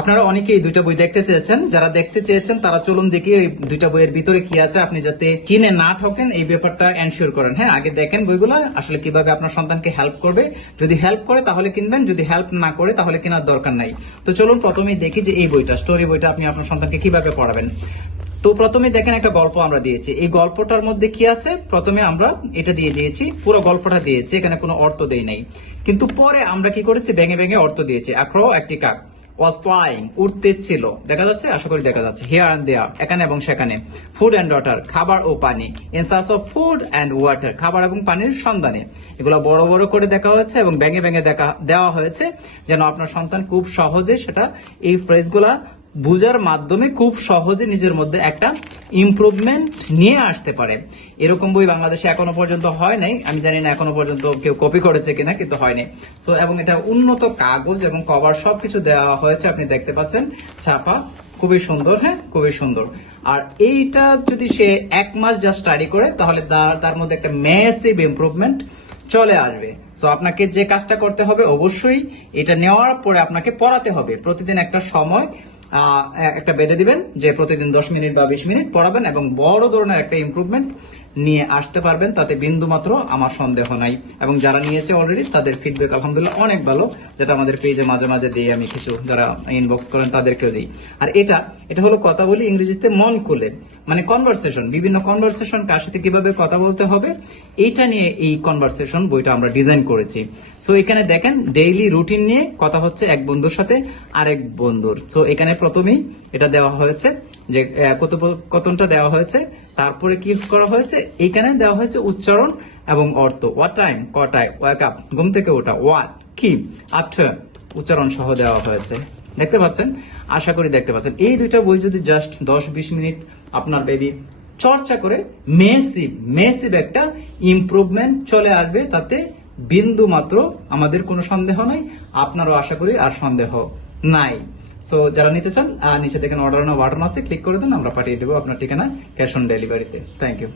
আপনারা অনেকেই দুইটা বই দেখতে চেয়েছেন, যারা দেখতে চেয়েছেন তারা চলুন দেখি এই দুইটা বইয়ের ভিতরে কি আছে, আপনি যাতে কিনে না ঠকেন এই ব্যাপারটা এনশিওর করেন। হ্যাঁ, আগে দেখেন বইগুলো আসলে কিভাবে আপনার সন্তানকে হেল্প করবে। যদি হেল্প করে তাহলে কিনবেন, যদি হেল্প না করে তাহলে কেনার দরকার নাই। তো চলুন প্রথমেই দেখি যে এই বইটা, স্টোরি বইটা আপনি আপনার সন্তানকে কিভাবে পড়াবেন। তো প্রথমে দেখেন একটা গল্প আমরা দিয়েছি, এই গল্পটার মধ্যে কি আছে, প্রথমে আমরা এটা দিয়ে দিয়েছি, পুরো গল্পটা দিয়েছি, এখানে কোনো অর্থ দেই নাই। কিন্তু পরে আমরা কি করেছি, ভেঙে ভেঙে অর্থ দিয়েছি। আখরো একটি কাক was flying, উড়তে ছিল, দেখা যাচ্ছে, আশা করি দেখা যাচ্ছে, here and there, এখানে এবং সেখানে, ফুড অ্যান্ড ওয়াটার, খাবার ও পানি, in search of food and water, খাবার এবং পানির সন্ধানে। এগুলো বড় বড় করে দেখা হয়েছে এবং ভেঙে ভেঙে দেওয়া হয়েছে যেন আপনার সন্তান খুব সহজে সেটা, এই ফ্রেজগুলা বুঝার মাধ্যমে খুব সহজে নিজের মধ্যে একটা ইমপ্রুভমেন্ট নিয়ে আসতে পারে। এরকম বই বাংলাদেশে এখনো পর্যন্ত হয় নাই, আমি জানি না এখনো পর্যন্ত কেউ কপি করেছে কিনা, কিন্তু হয়নি। সো এবং এটা উন্নত কাগজ এবং কভার সবকিছু দেওয়া হয়েছে, আপনি দেখতে পাচ্ছেন, ছাপা খুবই সুন্দর। হ্যাঁ, খুবই সুন্দর। আর এইটা যদি সে 1 মাস জাস্ট স্টাডি করে তাহলে তার মধ্যে একটা ম্যাসিভ ইমপ্রুভমেন্ট চলে আসবে। সো আপনাকে যে কাজটা করতে হবে, অবশ্যই এটা নেওয়ার পরে আপনাকে পড়াতে হবে, প্রতিদিন একটা সময় একটা বেঁধে দিবেন যে প্রতিদিন 10 মিনিট বা 20 মিনিট পড়াবেন এবং বড় ধরনের একটা ইমপ্রুভমেন্ট নিয়ে আসতে পারবেন, তাতে বিন্দু মাত্র আমার সন্দেহ নাই। এবং যারা নিয়েছে অলরেডি তাদের ফিডব্যাক আলহামদুলিল্লাহ অনেক ভালো, যেটা আমাদের পেজে মাঝে মাঝে দিই, আমি কিছু যারা ইনবক্স করেন তাদেরকেও দিই। আর এটা হলো কথা বলি ইংরেজিতে মন খুলে, মানে কনভারসেশন, বিভিন্ন কনভারসেশন, কার সাথে কিভাবে কথা বলতে হবে এইটা নিয়ে এই কনভারসেশন বইটা আমরা ডিজাইন করেছি। সো এখানে দেখেন ডেইলি রুটিন নিয়ে কথা হচ্ছে এক বন্ধুর সাথে আরেক বন্ধুর। সো এখানে প্রথমেই এটা দেওয়া হয়েছে যে কথনটা দেওয়া হয়েছে, তারপরে কি করা হয়েছে, এখানে দেওয়া হয়েছে উচ্চারণ এবং অর্থ। হোয়াট টাইম, কটায়, ওয়েক আপ, ঘুম থেকে ওঠা, হোয়াট কি, আফটার, উচ্চারণ সহ দেওয়া হয়েছে। দেখতে পাচ্ছেন, আশা করি দেখতে পাচ্ছেন। এই দুইটা বই যদি জাস্ট 10-20 মিনিট আপনার বেবি চর্চা করে, মেসিভ একটা ইমপ্রুভমেন্ট চলে আসবে, তাতে বিন্দু মাত্র আমাদের কোনো সন্দেহ নাই, আপনারও আশা করি আর সন্দেহ নাই। সো যারা নিতে চান, নিচে দেখেন অর্ডার নাও বাটন আছে, ক্লিক করে দেন, আমরা পাঠিয়ে দেবো আপনার ঠিকানায়, ক্যাশ অন ডেলিভারিতে। Thank you.